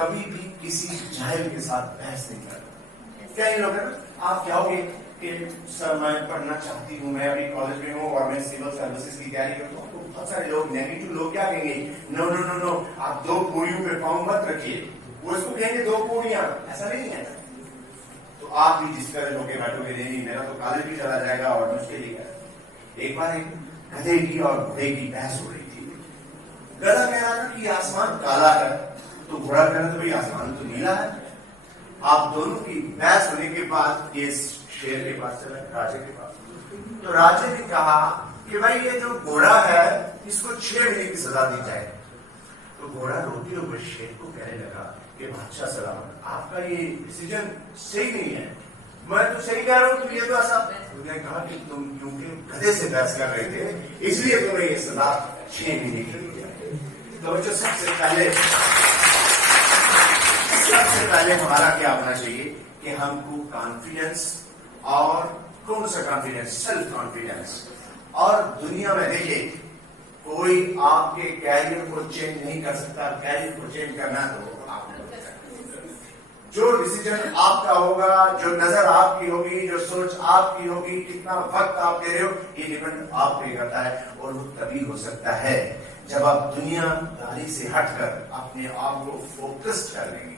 कभी भी किसी जाहिल के साथ बहस नहीं करना। क्या लोग है ना, आप कहोगे कि सर मैं पढ़ना चाहती हूँ, मैं अभी कॉलेज में हूँ और मैं सिविल सर्विसेज की तैयारी करता हूँ, तो बहुत सारे लोग नेगेटिव लोग क्या कहेंगे, नो नो नो नो आप 2 पूरियों पे पाँव मत रखिए, वो इसको कहेंगे 2 पूरियां, ऐसा नहीं है। तो आप भी जिस तरह होके बैठोगे, नहीं मेरा तो कॉलेज भी चला जाएगा और मुश्किल ही है। एक बार एक गधे की और घोड़े की बहस हो रही थी। गधा कह रहा था कि आसमान काला है, तो घोड़ा कह रहा था भाई आसमान तो नीला है। आप दोनों की बहस होने के बाद ये शेर के पास चला, राजे के पास। तो राजे ने कहा कि भाई ये जो घोड़ा है इसको 6 महीने की सजा दी जाए। तो घोड़ा रोते हुए शेर को कहने लगा कि बादशाह सलामत, आपका ये डिसीजन सही नहीं है, मैं तो सही कह रहा हूं, तो ये तो ऐसा। उसने कहा कि तुम क्योंकि गधे से बहस कर रहे थे इसलिए तुम्हें ये सजा 6 महीने की दी जाए। तो बच्चों सबसे पहले हमारा क्या होना चाहिए कि हमको कॉन्फिडेंस, और कौन सा कॉन्फिडेंस, सेल्फ कॉन्फिडेंस। और दुनिया में देखिए कोई आपके कैरियर को चेंज नहीं कर सकता, कैरियर को चेंज करना तो आपने जो डिसीजन आपका होगा, जो नजर आपकी होगी, जो सोच आपकी होगी, कितना वक्त आप दे रहे हो, ये डिपेंड आप पे करता है। और वो तभी हो सकता है जब आप दुनियादारी से हटकर अपने आप को फोकस्ड कर लेंगे।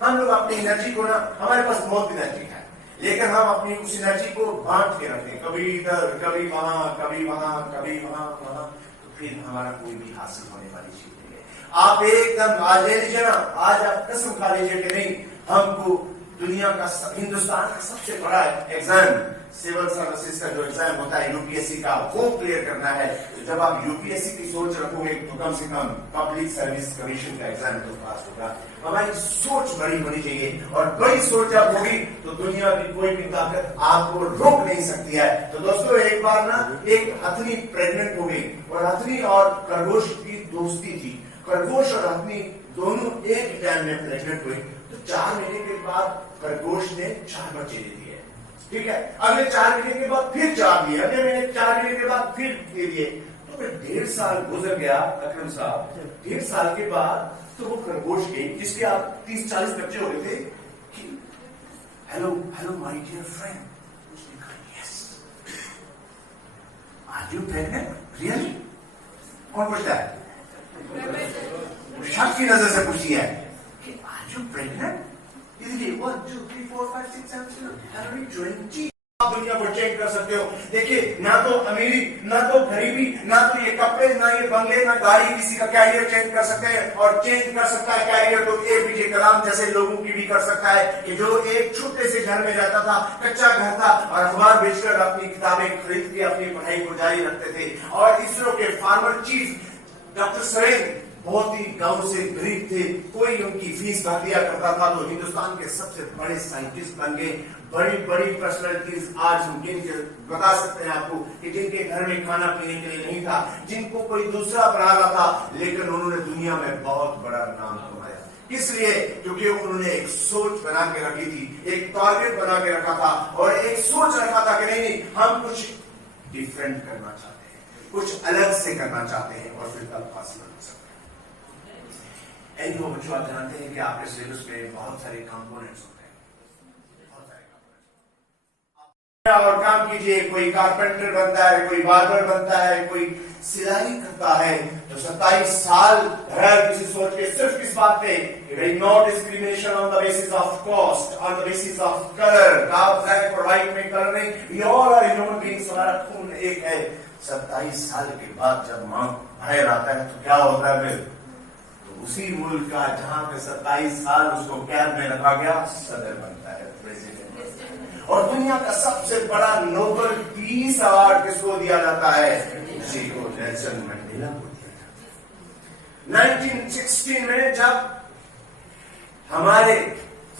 हम लोग अपनी एनर्जी को ना, हमारे पास बहुत एनर्जी है, लेकिन हम अपनी उस एनर्जी को बांट के रखते हैं, कभी इधर कभी वहां कभी वहां कभी वहां, तो फिर हमारा कोई भी हासिल होने वाली चीज नहीं है। आप एकदम आज ले लीजिए ना, आज आप कसम खा लीजिए कि नहीं हमको दुनिया का, हिंदुस्तान का सबसे बड़ा एग्जाम सिविल सर्विसेज का जो एग्जाम होता है यूपीएससी का, वो क्लियर करना है। तो जब आप यूपीएससी की सोच रखोगे तो कम से कम पब्लिक सर्विस कमीशन का एग्जाम तो पास होगा। हमारी सोच बड़ी होनी चाहिए, और बड़ी सोच जब होगी तो दुनिया की कोई भी ताकत आपको रोक नहीं सकती है। तो दोस्तों एक बार ना एक हथनी प्रेग्नेंट हो गई, और हथनी और खरगोश की दोस्ती थी। खरगोश और हथनी दोनों एक टाइम में प्रेग्नेंट हुई। तो 4 महीने के बाद खरगोश ने 4 बच्चे दे दिए, ठीक है। अगले 4 महीने के बाद फिर 4 दिए, अगले महीने 4 महीने के बाद फिर दे दिए। तो फिर 1.5 साल गुजर गया अकरम साहब। 1.5 साल के बाद तो वो खरगोश के जिसके आप 30-40 बच्चे हो गए थे कि hello hello my dear friend, उसने कहा yes, are you pregnant really? कौन पूछता है? शक की नजर से पूछी है कि आर यू प्रेग्नेंट? देखिए 1 2 3 4 5 6 7 20 आप दुनिया को चेंज कर सकते हो। देखिए ना तो अमीरी, ना तो गरीबी, ना तो ये कपड़े, ना ये बंगले, ना गाड़ी किसी का कैरियर चेंज कर सकते हैं। और चेंज कर सकता है कैरियर तो एपीजे कलाम जैसे लोगों की भी कर सकता है, कि जो एक छोटे से घर में रहता था, कच्चा घर था, और अखबार बेचकर अपनी किताबें खरीद के अपनी पढ़ाई को जारी रखते थे। और इसरो के फार्मर चीफ डॉक्टर सरेन बहुत ही गांव से गरीब थे, कोई उनकी फीस भर दिया करता था, तो हिंदुस्तान के सबसे बड़े साइंटिस्ट बन गए। बड़ी बड़ी पर्सनैलिटीज आज हम जिनके बता सकते हैं आपको कि जिनके घर में खाना पीने के लिए नहीं था, जिनको कोई दूसरा पढ़ा रहा था, लेकिन उन्होंने दुनिया में बहुत बड़ा नाम कमाया। इसलिए क्योंकि उन्होंने एक सोच बना के रखी थी, एक टारगेट बना के रखा था, और एक सोच रखा था कि नहीं हम कुछ डिफरेंट करना चाहते हैं, कुछ अलग से करना चाहते हैं, और फिर कल हासिल कर सकते हैं। एनीवे बच्चों आप जानते हैं कि आपके सिलेबस में बहुत सारे कंपोनेंट्स होते हैं, बहुत सारे कंपोनेंट्स। और काम कीजिए, कोई कारपेंटर बनता है, कोई बार्बर बनता है, कोई सिलाई करता है, तो 27 साल बगैर किसी सोच के, सिर्फ किस बात पे कि no discrimination on the basis of caste, on the basis of colour, आप ब्लैक और व्हाइट में कलर नहीं, we all are human beings, हमारा खून एक है। 27 साल के बाद जब मां बाहर आता है तो क्या होता है फिर? उसी मुल्क का जहां पे 27 साल उसको कैब में रखा गया, सदर बनता है, प्रेसिडेंट। और दुनिया का सबसे बड़ा नोबेल पीस अवार्ड किसको दिया जाता है? उसी को, नेल्सन मंडेला को दिया जाता है। 1916 में जब हमारे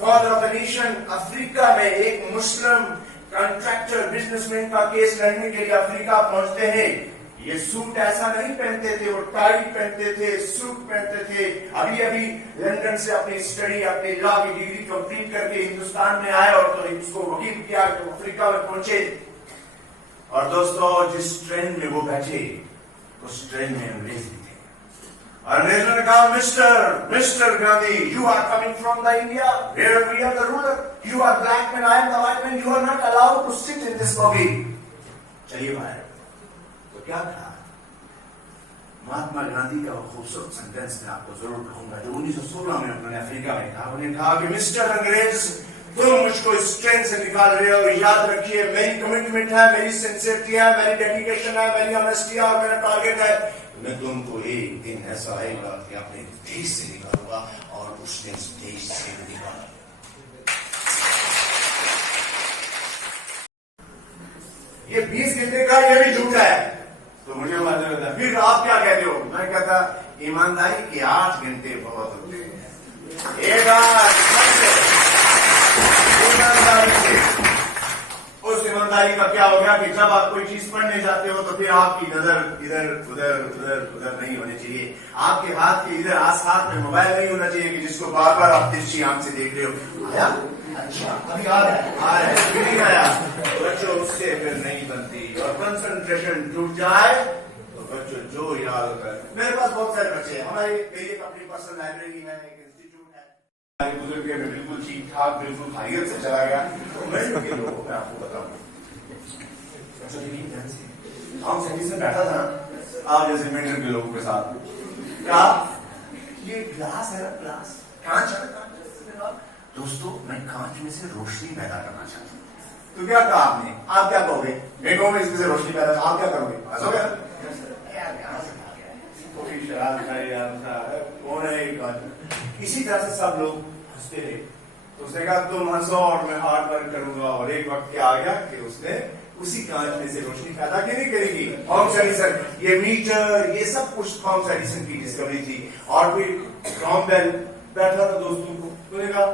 father of the nation Africa में एक मुस्लिम कॉन्ट्रैक्टर बिजनेसमैन का केस लड़ने के लिए अफ्रीका पहुंचते हैं, ये सूट ऐसा नहीं पहनते थे, वो टाई पहनते थे, सूट पहनते थे। अभी अभी लंदन से अपनी स्टडी, अपनी लॉ की डिग्री कंप्लीट करके हिंदुस्तान में आए, और तो इसको वकील किया तो अफ्रीका में पहुंचे। और दोस्तों जिस ट्रेन में वो बैठे, उस ट्रेन में अंग्रेज भी थे। और नेहरू ने कहा, mister Gandhi, you are coming from the India where we are the ruler, you are black man, I am the white man, you are not allowed to sit in this bogie. चलिए बाहर। तो क्या था महात्मा गांधी का खूबसूरत सेंटेंस मैं आपको जरूर कहूंगा, जो 1916 में उन्होंने अफ्रीका में कहा। उन्होंने कहा कि मिस्टर अंग्रेज, तुम मुझको इस ट्रेन से निकाल रहे हो, याद रखिए मेरी कमिटमेंट है, मेरी सिंसियरिटी है, मेरी डेडिकेशन है, मेरी ऑनेस्टी है और मेरा टारगेट है, मैं तुमको एक दिन ऐसा आएगा कि अपने देश से निकालूंगा। और उसने इस देश से निकाला। ये 20 घंटे का ये भी झूठ है। तो मुझे मालूम होता, फिर आप क्या कहते हो? मैं कहता ईमानदारी के 8 घंटे बहुत होते हैं। एक उस ईमानदारी का क्या हो गया कि जब आप कोई चीज पढ़ने जाते हो तो फिर आपकी नजर इधर उधर उधर उधर नहीं होनी चाहिए। आपके हाथ के इधर हाथ में मोबाइल नहीं होना चाहिए कि जिसको बार बार आप तिरछी आंख से देख रहे हो। आया? अच्छा, अभी आ रहा है, फिर नहीं आया तो बच्चों उससे फिर नहीं बनती। और कंसंट्रेशन टूट जाए तो बच्चों जो याद होता है। मेरे पास बहुत सारे बच्चे हैं, हमारी मेरी अपनी पर्सनल लाइब्रेरी है, बुजुर्ग में बिल्कुल ठीक ठाक, बिल्कुल खैरियत से चला गया। तो मैं के लोगों को मैं आपको बताऊं, हम सही से बैठा था आप जैसे मेंटर के लोगों के साथ, क्या ये ग्लास है, ग्लास कांच है। दोस्तों मैं कांच में से रोशनी पैदा करना चाहता हूं। तो क्या कहा आपने? आप क्या कहोगे? मैं कहूंगा इसमें से रोशनी पैदा, आप क्या करोगे? हंसोगे? कोई शराब कौन है? इसी तरह से सब लोग हंसते रहे। तो उसने कहा तुम हंसो और मैं हार्ड वर्क करूंगा। और एक वक्त क्या आ गया कि उसने उसी कांच में से रोशनी पैदा की नहीं करेगी। थॉमस एडिसन, ये मीटर, ये सब कुछ थॉमस एडिसन की डिस्कवरी थी। और फिर क्रॉमवेल बैठा था दोस्तों को, उसने कहा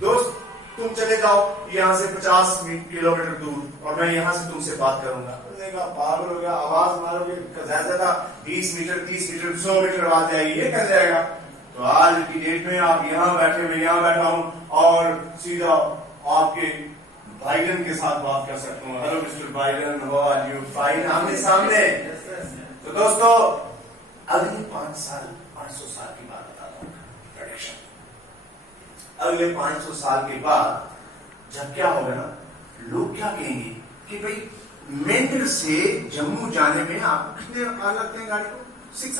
दोस्त तुम चले जाओ यहाँ से 50 किलोमीटर दूर और मैं यहाँ से तुमसे बात करूंगा। उसने कहा पागल हो गया, आवाज मारोगे ज्यादा 20 मीटर 30 मीटर 100 मीटर आवाज जाएगी, ये कर जाएगा। तो आज की डेट में आप यहाँ बैठे, मैं यहाँ बैठा हूँ और सीधा आपके बाइडन के साथ बात कर सकता हूँ। Hello mister Biden, how are you? Fine, आमने सामने। तो दोस्तों अगले 5 साल 500 साल की बात बताता हूँ, प्रेडिक्शन। अगले 500 साल के बाद जब क्या होगा ना, लोग क्या कहेंगे कि भाई मेंढर से जम्मू जाने में आपको कितने लगते हैं गाड़ी को? 6